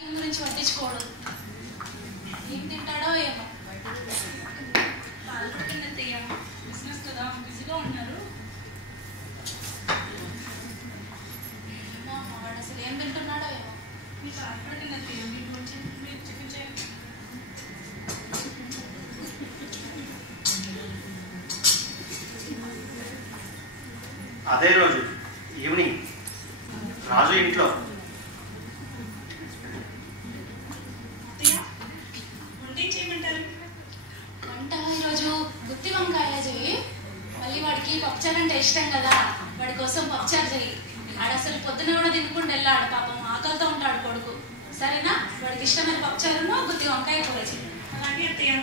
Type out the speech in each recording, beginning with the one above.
గురించి పట్టించుకోవడం. ఏం తింటాడో ఏమో. బిజినెస్ కదా, బిజీగా ఉన్నారు. వాడు అసలు ఏం తింటున్నాడో ఏమో. మీకు ఆల్రెడీ మీ గురించి మీరు చూపించండి. అదే రోజు ఈవినింగ్ రాజు ఇంట్లో వంట ఈరోజు గుత్తి వంకాయ చేయి. మళ్ళీ వాడికి పప్పుచారు అంటే ఇష్టం కదా, వాడి కోసం పప్పుచారు చేయి. ఆడ అసలు పొద్దున కూడా తినుకుంటూ వెళ్ళాడు, పాపం ఆకలితో ఉంటాడు కొడుకు. సరేనా? వాడికి ఇష్టమైన పప్పుచారును గుత్తి వంకాయ కూర చేయి. అలాగే అత్తయ్య,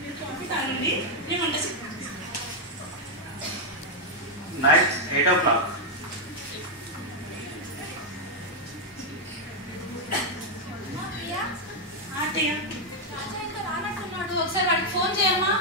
మీరు కాఫీ తాగండి, నేను వంట నైట్ 8 o'clock. అత్తయ్య రాజా ఇంకా రానట్టున్నాడు, ఒకసారి వాడికి ఫోన్ చేయమ్మా.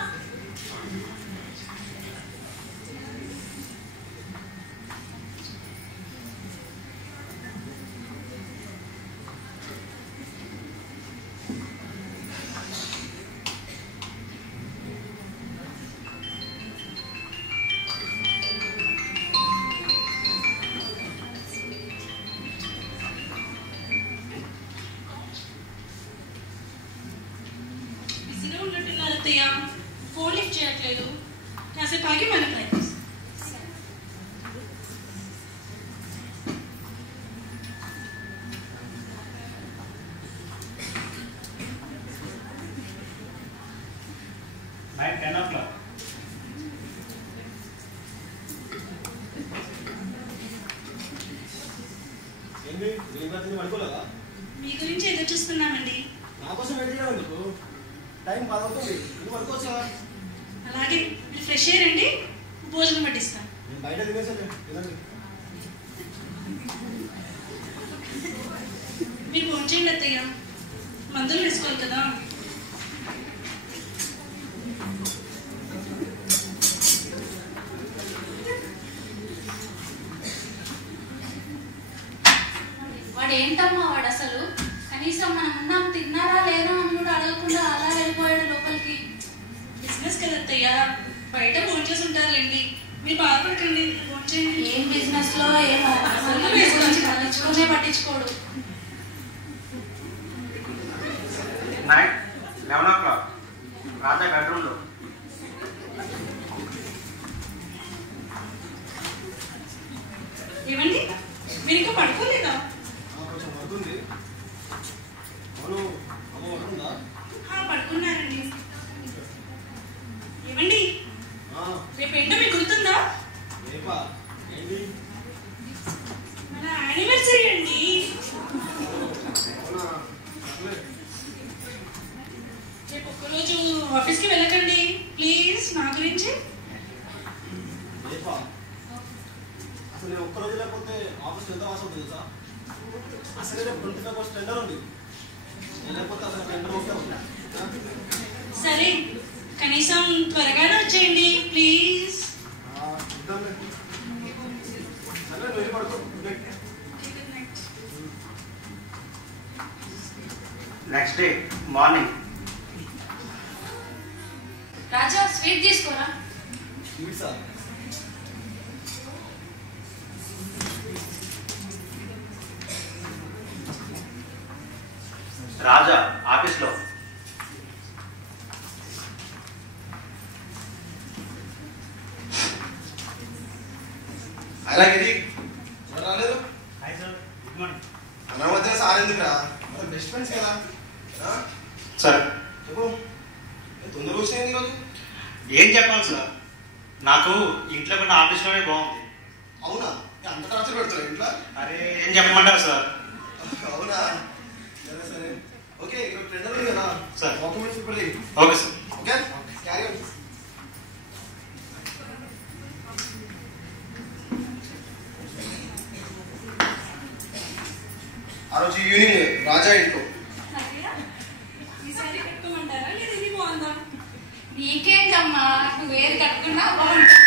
అత్తయ్య ఫోన్ లిఫ్ట్ చేయట్లేదు, కాసేపు ఆగి మన ప్రయత్నిస్తాం. Night 10 o'clock. మీ గురించి ఎదురు చూస్తున్నామండి. నా కోసం వెయిట్ చేయడం ఎందుకు? టైం 10 అవుతుంది, నువ్వు అనుకోవచ్చు కదా. అలాగే మీరు ఫ్రెష్ అయ్యారండి, భోజనం పట్టిస్తాను. నేను బయట తినేసాను, తినండి. మీరు ఫోన్ చేయండి అత్తయ్య, మందులు వేసుకోవాలి కదా. వాడు ఏంటమ్మా, వాడు అసలు కనీసం మనం ఉన్నాం తిన్నారా లేదా అని కూడా అడగకుండా అలా వెళ్ళిపోయాడు లోపలికి. బిజినెస్ కదా అత్తయ్య, బయట ఫోన్ చేసి ఉంటారులేండి, మీరు బాధపడకండి, ఫోన్ చేయండి. ఏం బిజినెస్ లో ఏమో, అసలు పట్టించుకోడు. Night 11 o'clock. రాజా బెడ్రూమ్లో. ఏమండి, మీరు ఇంకా పడుకోలేదా? కొంచెం వర్క్ ఉంది. అవును, అమ్మ వర్క్ ఉందా? పడుకున్నారండి. ఏమండి, రేపు ఏంటో మీకు గుర్తుందా? రేపా? ఏంటి? మన యానివర్సరీ అండి. అవునా? రేపు ఒక్కరోజు ఆఫీస్కి వెళ్ళకండి ప్లీజ్, నా గురించి. రేపా? అసలు నేను ఒక్కరోజు లేకపోతే ఆఫీస్ ఎంత వాసం ఉంది తెలుసా? అసలు రేపు 25% టెండర్ ఉంది. నేను లేకపోతే అసలు టెండర్ ఓకే ఉంది. సరే, కనీసం త్వరగానే వచ్చేయండి ప్లీజ్. సరే, నువ్వు పడుకో. Next day morning. Raja sweet తీసుకోరా. స్వీట్సా? రాజా ఆఫీస్లో. అలాగే రాలేదు. Hi sir, good morning. మన మధ్య సార్ ఎందుకురా? మన బెస్ట్ ఫ్రెండ్స్ కదా. సార్ చెప్పు, తొందరగా వచ్చినాయి ఈరోజు. ఏం చెప్పాలి సార్, నాకు ఇంట్లో కన్నా ఆఫీస్లోనే బాగుంది. అవునా? అంత టార్చర్ పెడతారా ఇంట్లో? అరే ఏం చెప్పమంటారు సార్? అవునా? సరే సరే, ఓకే. ఇక్కడ టెండర్ ఉంది కదా సార్. డాక్యుమెంట్స్ ఇప్పుడు okay sir. Okay, carry on. ఆ రోజు ఈవినింగ్ రాజా ఇంట్లో. ఈసారి పెట్టుకోమంటారా లేదా ఇది బాగుందా? నీకేంటమ్మా, నువ్వు ఏది కట్టుకున్నా బాగుంటుంది.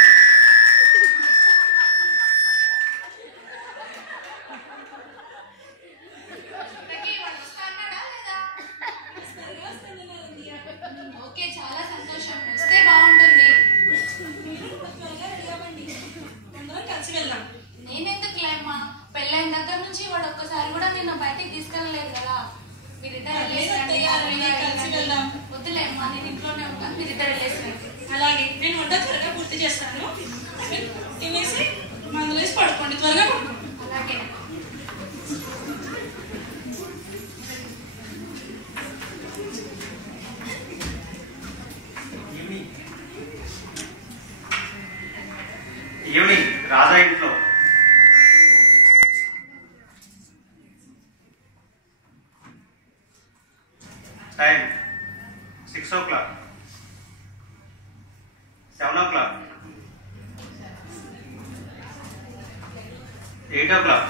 సర్లే అమ్మా, నేను ఇంట్లోనే ఉంటాను, మీరు ఇద్దరు వెళ్ళేసినట్టు. అలాగే నేను వంట త్వరగా పూర్తి చేస్తాను. తినేసి మందులు వేసి పడుకోండి, త్వరగా పడుకోండి. అలాగే. ఈవినింగ్ రాజా ఇంట్లో. Time 6 o'clock, 7 o'clock, 8 o'clock.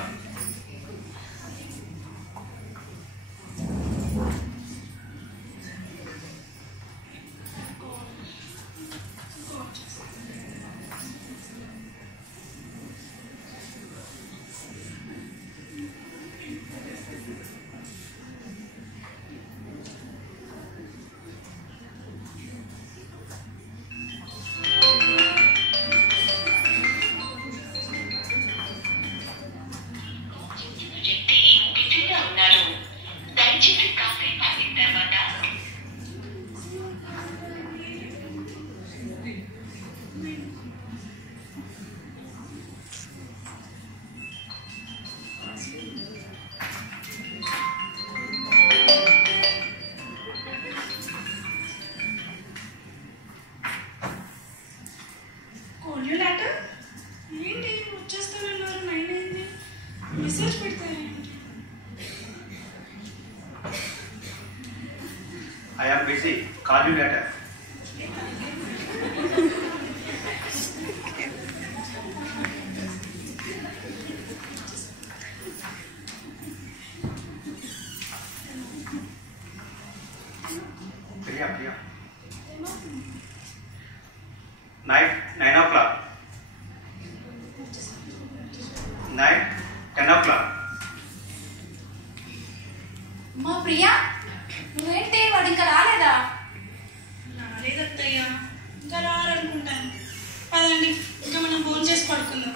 ఏంటి వచ్చేస్తానన్నారు, 9 అయింది, message పెడతారేంటి? I am busy. Call you later. Priya. Night 9 o'clock. Night 10 o'clock. మా ప్రియా, నువ్వేంటి వాడు ఇంకా రాలేదా? రాలేదత్తయ్య, ఇంకా రారనుకుంటాను. పదండి, ఇంకా మనం ఫోన్ చేసి పడుకుందాం.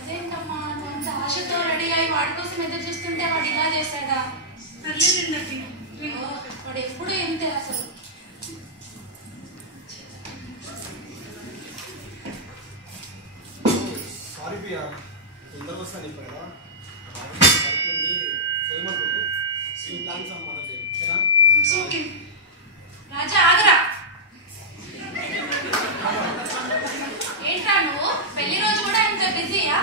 అదేంటమ్మా, నువ్వు అంత ఆశతో రెడీ అయ్యి వాడి కోసం ఎదురు చూస్తుంటే వాడు ఇలా చేశాడా? పర్లేదండి అత్తయ్య. వాడు ఎప్పుడు ఏంటి అసలు. సారీ ప్రియా, తొందరగా వస్తాను ఇప్పుడు కదా. చేయమంటుంది సీన్ ప్లాన్స్ అన్నమాట. It's okay. రాజా ఆగరా. ఏంట్రా నువ్వు పెళ్లి రోజు కూడా ఇంత బిజీయా?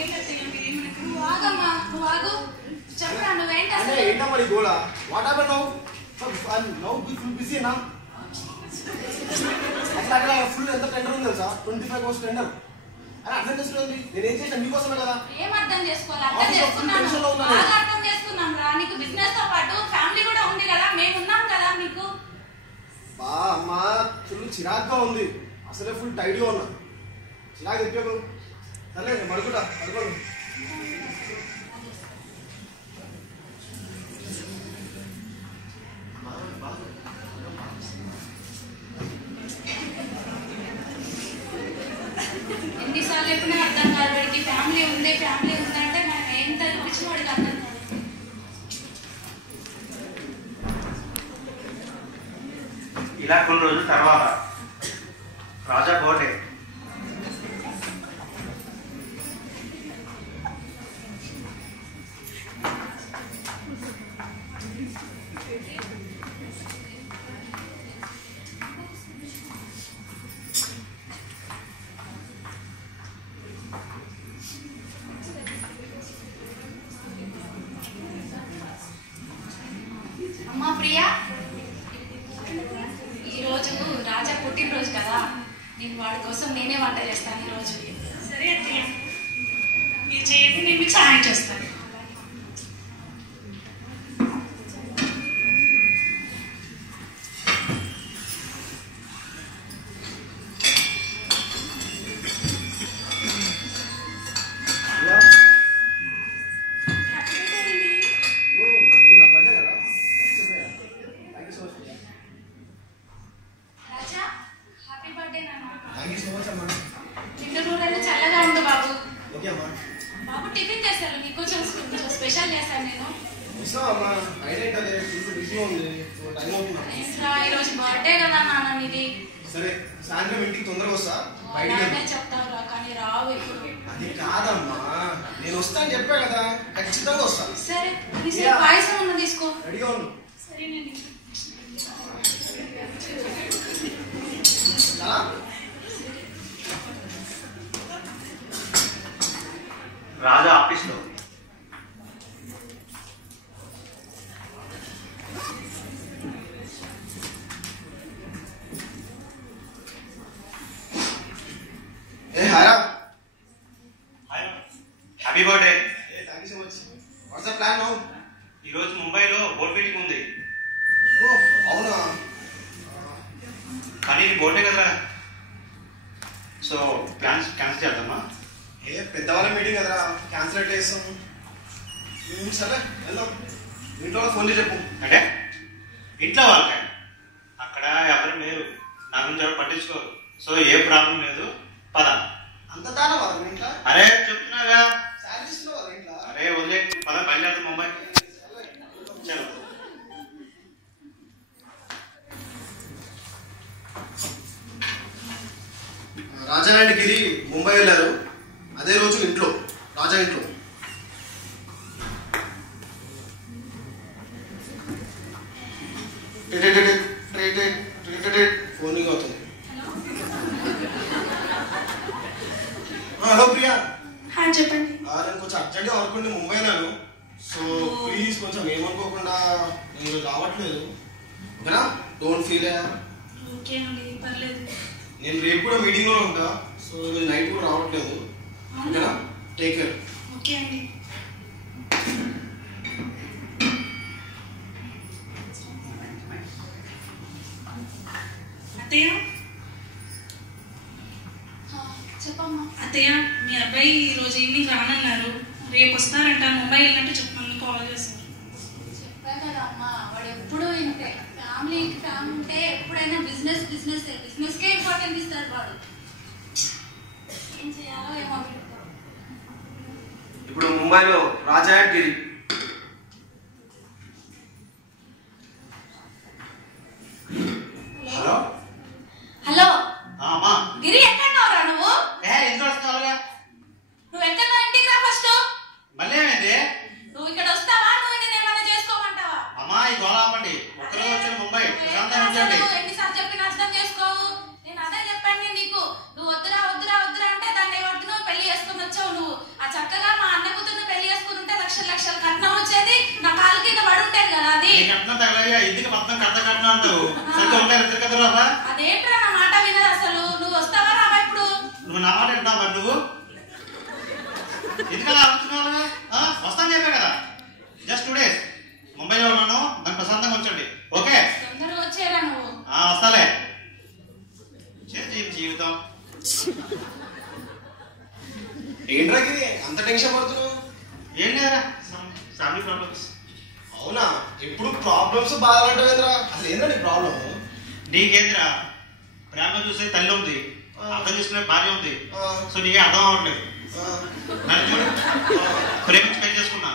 ఏంటత్తయ్య మీరేమనకు? నువ్వు ఆగమ్మా, నువ్వు ఆగు. చెప్పరా నువ్వేంటి అంటే అసలు? ఏంటా మరి గోళ? What happen now? Now full busy నా. అట్లా అక్కడ ఫుల్ ఎంత టెండర్ ఉంది తెలుసా? 25 hours టెండర్. అని అర్థం చేసుకోండి, నేనేం చేసిన మీకోసమే కదా. ఏం అర్థం చేసుకోవాలి? అర్థం చేసుకున్నాను, బాగా అర్థం చేసుకున్నాం రా. నీకు బిజినెస్ తో పాటు ఫ్యామిలీ కూడా ఉంది కదా, మేము ఉన్నాం కదా నీకు. బా అమ్మా, ఫుల్ చిరాగ్గా ఉంది. అసలే ఫుల్ టైట్గా ఉన్నా. చిరాకు చెప్పాకు. సర్లే పడుకుంటా, పడుకోండి. ఎన్నిసార్లు ఎప్పుడూ అర్థం కాదు వాడికి. ఫ్యామిలీ ఉంది అంటే మనం ఎంత చూపించిన వాడికి అర్థం కాదు. ఇలా కొన్ని రోజుల తర్వాత రాజా బర్త్డే. అమ్మా ప్రియా, ఈరోజు రాజా పుట్టినరోజు కదా, నేను వాడి కోసం నేనే వంట చేస్తాను ఈరోజు. సరే అత్తయ్య, మీరు చేయండి, నేను మీకు సహాయం చేస్తాను. రాజా, హ్యాపీ బర్త్డే నాన్న. థ్యాంక్ యూ సో మచ్ అమ్మా. నిండు నూరేళ్ళు చల్లగా ఉండు బాబు. ఓకే అమ్మా. బాబు టిఫిన్ అసలు నీకు కొంచెం స్పెషల్ చేశాను నేను. ఈరోజు బర్త్డే కదా నాన్న మీది. సరే సాయంత్రం ఇంటికి తొందరగా వస్తా. చెప్తావురా కానీ రావు ఇప్పుడు. అది కాదమ్మా, నేను వస్తాను చెప్పా కదా, ఖచ్చితంగా వస్తా. సరే పాయసం ఉన్న తీసుకో. రెడీగా ఉండు. సరేనండి. రాజా ఆఫీస్లో happy birthday. Thank you so much. What's the plan now? ఈరోజు ముంబైలో బోర్డ్ మీటింగ్ ఉంది. అవునా? కానీ ఇది బోర్డే కదరా, సో ప్లాన్స్ క్యాన్సిల్ చేద్దామా? పెద్దవాళ్ళ మీటింగ్ కదరా, క్యాన్సిల్ చేస్తాం. సరే వెళ్దాం. ఇంట్లో ఫోన్ చేసి చెప్పు. అంటే ఇంట్లో వాళ్ళకే, అక్కడ ఎవరు లేరు, నా గురించి ఎవరు పట్టించుకోరు, సో ఏ ప్రాబ్లం లేదు. పద. అంత దానా వాళ్ళ ఇంట్లో? అరే చెప్తున్నాగా, శాలరీస్లో వాళ్ళ ఇంట్లో. అరే వదిలే, పద బయలుదేరుతాం ముంబై. చలో. రాజా అండ్ గిరి ముంబై వెళ్ళారు. అదే రోజు ఇంట్లో, రాజా ఇంట్లో. ఫోనింగ్ అవుతుంది. హలో ప్రియా. చెప్పండి. నేను కొంచెం అర్జెంట్గా వర్క్ ఉండి ముంబై వెళ్ళాను, సో ప్లీజ్ కొంచెం ఏమనుకోకుండా, నేను రావట్లేదు ఓకేనా? Don't feel. ఓకే అండి, పర్లేదు. నేను రేపు కూడా మీటింగ్లో ఉంటా, సో ఈరోజు నైట్ కూడా రావట్లేదు ఓకేనా? Take care. ఓకే అండి. అత్తయ్య చెప్పమ్మా. అత్తయ్య, మీ అబ్బాయి ఈరోజు ఈవినింగ్ రానన్నారు, రేపు వస్తారంట. ముంబై వెళ్ళినట్టు చెప్పమని కాల్ చేశారు. చెప్పా కదా అమ్మా, వాడు ఎప్పుడు ఇంతే. ఫ్యామిలీ ఉంటే ఎప్పుడైనా బిజినెస్కే ఇంపార్టెంట్ ఇస్తారు వాడు. ఏం చేయాలో ఏమో. ఇప్పుడు ముంబైలో రాజా అండ్ గిరి. హలో హలో అమ్మా. గిరి, ఎక్కడున్నావురా నువ్వు? ఇంట్లో వస్తున్నావుగా. నువ్వు ఎక్కడున్నావు? ఇంటికి రా ఫస్ట్. మళ్ళీ ఏమైంది? నువ్వు ఇక్కడ వస్తావా? నువ్వు నేను ఏమైనా చేసుకోమంటావా? అమ్మా ఈ గోళ ఆపండి, ఒక్కరోజు వచ్చాను ముంబై, ప్రశాంతంగా ఉంచండి. ఎన్నిసార్లు చెప్పిన అర్థం చేసుకోవు. నేను అదే చెప్పాను నీకు, నువ్వు వద్దురా వద్దురా వద్దురా అంటే దాన్ని వద్దు, నువ్వు పెళ్లి చేసుకుని వచ్చావు. నువ్వు ఆ చక్కగా మా అన్న కూతురుని పెళ్లి చేసుకుని ఉంటే లక్షల లక్షల కట్నం వచ్చేది, నా కాలు కింద పడి ఉంటాడు కదా. అది కట్నం తగలగా, ఇంటికి మొత్తం కట్ట కట్నం అంటావు. కదా అదేంట్రా నా మాట వినదు అసలు. నువ్వు వస్తావా రావా ఇప్పుడు? నువ్వు నా మాట వింటావు మరి, నువ్వు ఎందుకలా ఆలోచున్నావు? వస్తాను చెప్పా కదా, జస్ట్ 2 days ముంబైలో ఉన్నాను, దాన్ని ప్రశాంతంగా ఉంచండి ఓకే? తొందరగా వచ్చేరా నువ్వు. వస్తాలే. జీవితం ఏంట్రా గిరి అంత టెన్షన్ పడుతున్నావు? ఏం లేదా, ఫ్యామిలీ ప్రాబ్లమ్స్. అవునా? ఎప్పుడు ప్రాబ్లమ్స్ బాధపడ్డా? అసలు ఏంటో నీ ప్రాబ్లం? నీకేంద్రా, ప్రేమ చూసే తల్లి ఉంది, అర్థం చేసుకునే భార్య ఉంది, సో నీకే అర్థం అవ్వట్లేదు. నన్ను చూడు, ప్రేమించి పెళ్లి చేసుకున్నా.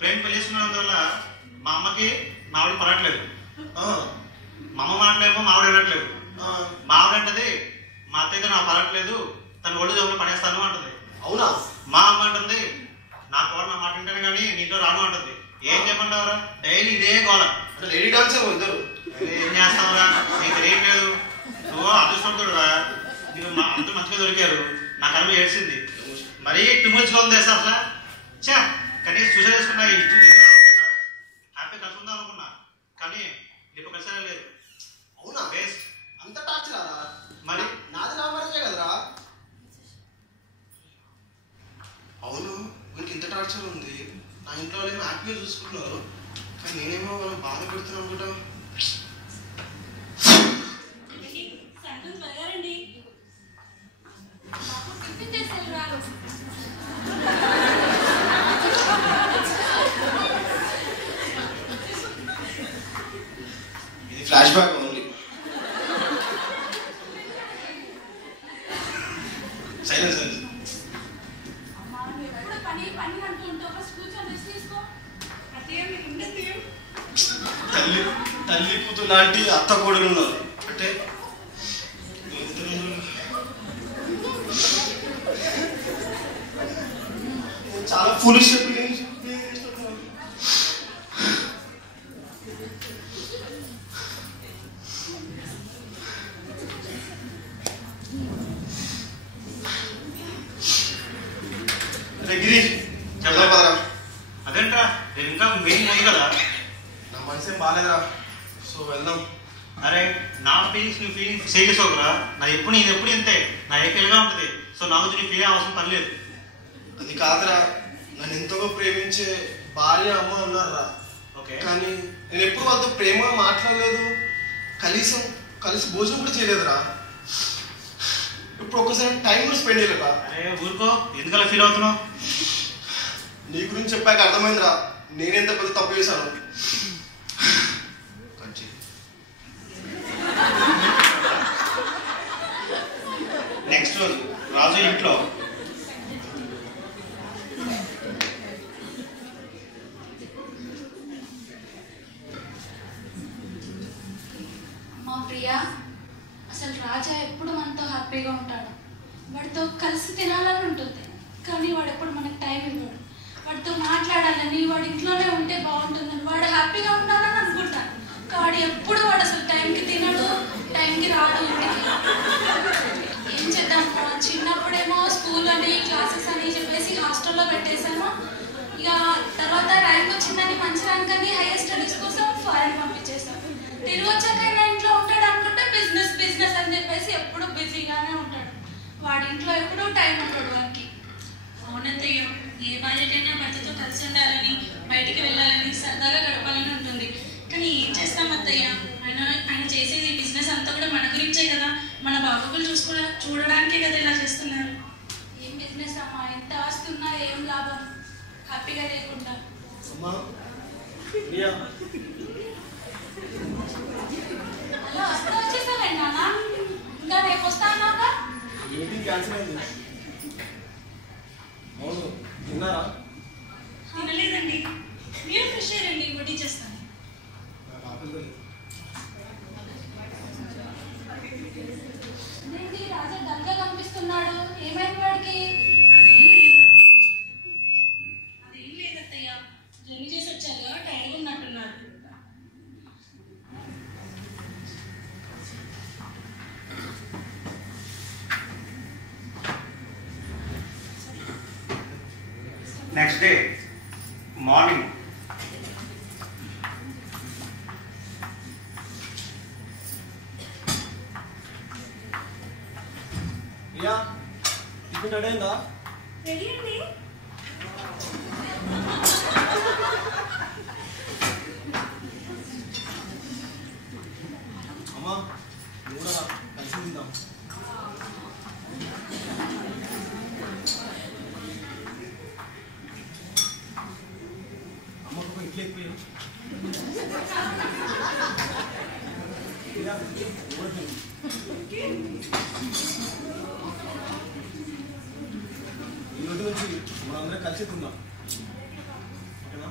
పెళ్లి చేసుకున్నందువల్ల మా అమ్మకి మావిడ పడట్లేదు, మా అమ్మ మాట్లాడలేమో మావిడ వినట్లేదు. మావిడ అంటది, మా అత్తయ్య నాకు పడట్లేదు, తను ఒళ్ళు జబ్బులు పడేస్తాను అంటది. అవునా? మా అమ్మ అంటుంది, నా కోడ నా మాట వింటాను కానీ నీతో రాను అంటది. ఏం చెప్పంటావురా? డైలీ ఇదే గోళ. అంటే లేడీ డాన్సర్ ఇద్దరు. ఏం చేస్తావురా, నీకు తెలియట్లేదు. నువ్వు అదృష్టవంతుడురా, నీకు అంత మంచిగా దొరికారు. నా కర్మ ఏడ్చింది, మరీ టుమచ్గా ఉంది అసలు. చా కనీసం చూసే చేసుకున్నా, హ్యాపీ కలిసి ఉందాం అనుకున్నా, కానీ ఇప్పుడు కలిసేలా లేదు. అవునా? వేస్ట్. అంత టార్చరా? మరి నాది నా మరిదే కదరా. అవును, వీరికి ఇంత టార్చర్ ఉంది. నా ఇంట్లో వాళ్ళు ఏమో హ్యాపీగా చూసుకుంటున్నారు, కానీ నేనేమో వాళ్ళని బాధ పెడుతున్నాను అనుకుంటా. టిఫిన్ చేసి రాదు. ఇది ఫ్లాష్ బ్యాక్ ఓన్లీ. సైలెన్స్. అమ్మా నువ్వు ఎప్పుడు పని ఇవన్నీ అంటుంటావు. ఫస్ట్ కూర్చొని రెస్ట్ తీసుకో. అత్తయ్య మీకు ఉండదు. తల్లి కూతురు లాంటి అత్త కోడలు ఉన్నారు అంటే చాలా ఫులిష్ గిరి చెప్పరా. అదేంట్రా నేను ఇంకా మీటింగ్ ఉంది కదా. నా మనసేం బాగాలేదురా, సో వెళ్దాం. అరే నా ఫీలింగ్స్ నీ ఫీలింగ్స్ షేర్ చేసుకోకరా. నేను ఎప్పుడు ఇంతే, నా ఏకలుగా ఉంటుంది. సో నా గురించి నీ ఫీల్ అవసరం పని లేదు. అది కాదురా, నన్ను ఎంతగా ప్రేమించే భార్య అమ్మ ఉన్నారా. ఓకే, కానీ నేను ఎప్పుడు వాళ్ళతో ప్రేమగా మాట్లాడలేదు, కలిసి భోజనం కూడా చేయలేదురా. ఇప్పుడు ఒక్కసారి టైం కూడా స్పెండ్ చేయలేదా. అరే ఊరుకో, ఎందుకలా ఫీల్ అవుతున్నావు? నీ గురించి చెప్పాక అర్థమైందిరా నేనెంత పెద్ద తప్పు చేశాను. నెక్స్ట్ రోజు రాజు ఇంట్లో మా ప్రియా, అసలు రాజా ఎప్పుడు మనతో హ్యాపీగా ఉంటాడు. వాడితో కలిసి తినాలని ఉంటుంది, కానీ వాడు ఎప్పుడు మనకు టైం ఇవ్వడు. వాడితో మాట్లాడాలని, వాడు ఇంట్లోనే ఉంటే బాగుంటుందని, వాడు హ్యాపీగా ఉండాలని అనుకుంటాను. కానీ ఎప్పుడు వాడు అసలు టైంకి తినడు, టైంకి రాడు ఇంటికి. ఏం చేద్దాము, చిన్నప్పుడేమో స్కూల్ అని క్లాసెస్ అని చెప్పేసి హాస్టల్లో పెట్టేశాను. ఇక తర్వాత ర్యాంక్ వచ్చిందని మంచి ర్యాంక్ అని హైయర్ స్టడీస్ కోసం ఫారెన్ పంపించేసాను. తిరిగి వచ్చాకైనా ఇంట్లో ఉంటాడు అనుకుంటే బిజినెస్ బిజినెస్ అని చెప్పేసి ఎప్పుడు బిజీగానే ఉంటాడు. వాడి ఇంట్లో ఎప్పుడూ టైం ఉంటాడు వాడికి. అవునత్తయ్య, ఏ భార్యకైనా భర్తతో కలిసి ఉండాలని, బయటికి వెళ్ళాలని, సరదాగా గడపాలని ఉంటుంది. కానీ ఏం చేస్తాం అత్తయ్య, ఆయన చేసేది బిజినెస్ అంతా కూడా మన గురించే కదా, మన బాగోగులు చూడడానికే కదా ఇలా చేస్తున్నారు. ఏం బిజినెస్ అమ్మా, ఎంత వస్తున్నా ఏం లాభం హ్యాపీగా లేకుండా. అలా వస్తా వచ్చేసావండి నాన్న, ఇంకా రేపు వస్తా అన్నాక మీటింగ్ క్యాన్సిల్ అయింది. అవును, తిన్నారా? తినలేదండి, మీరు ఫ్రెష్ అయ్యారండి, వడ్డీ చేస్తాను. ఏంటి రాజా డల్గా కనిపిస్తున్నాడు, ఏమైంది వాడికి? అదేం లేదత్తయ్య, జర్నీ చేసి వచ్చాక టైర్గా ఉన్నట్టున్నారు. Next day morning Priya, tiffin ready అయిందా? రెడీ అండి. అమ్మా నువ్వు కూడా కలిసి తిందాం. అమ్మకు ఒక ఇడ్లీ ఎక్కువ ఈరోజు నుంచి మనందరం కలిసి తిందాం, ఓకేనా?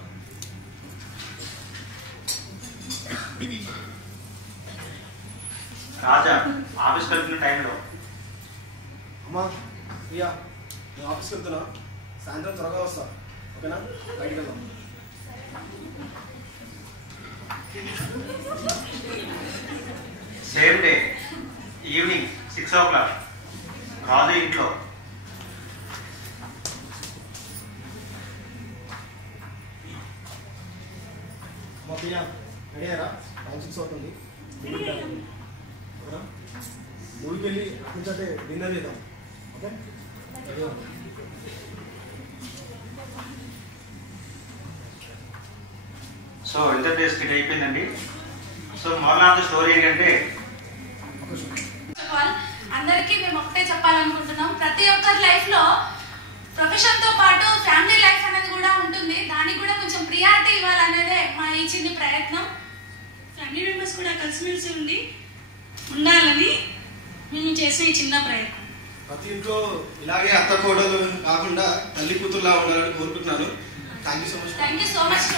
రాజా ఆఫీస్కి వెళ్తున్న టైంలో అమ్మా ప్రియా, నేను ఆఫీస్కి వెళ్తున్నా, సాయంత్రం త్వరగా వస్తా, ఓకేనా? బయటికి వెళ్దాం. సేమ్ డే ఈవినింగ్ 6 o'clock రాజు ఇంట్లో. మా ప్రియా రెడీ అయ్యారా? టైం 6 అవుతుంది. మూవీకి వెళ్ళి అట్నుంచే డిన్నర్ చేద్దాం, okay? So inter days skit అయిపోయిందండి. So moral of the story ఏంటంటే, అందరికీ మేము ఒకటే చెప్పాలనుకుంటున్నాం, ప్రతి ఒక్కరి లైఫ్ లో ప్రొఫెషన్ తో పాటు ఫ్యామిలీ లైఫ్ అనేది కూడా ఉంటుంది. దానికి కూడా కొంచెం ప్రియారిటీ ఇవ్వాలనేదే మా ఈ చిన్న ప్రయత్నం. ఫ్యామిలీ మెంబర్స్ కూడా కలిసిమెలిసి ఉండాలని మేము చేసిన ఈ చిన్న ప్రయత్నం. ప్రతి ఇంట్లో ఇలాగే అత్త కోడలు కాకుండా తల్లి కూతురులా ఉండాలని కోరుకుంటున్నాను. Thank you so much. Thank you so much.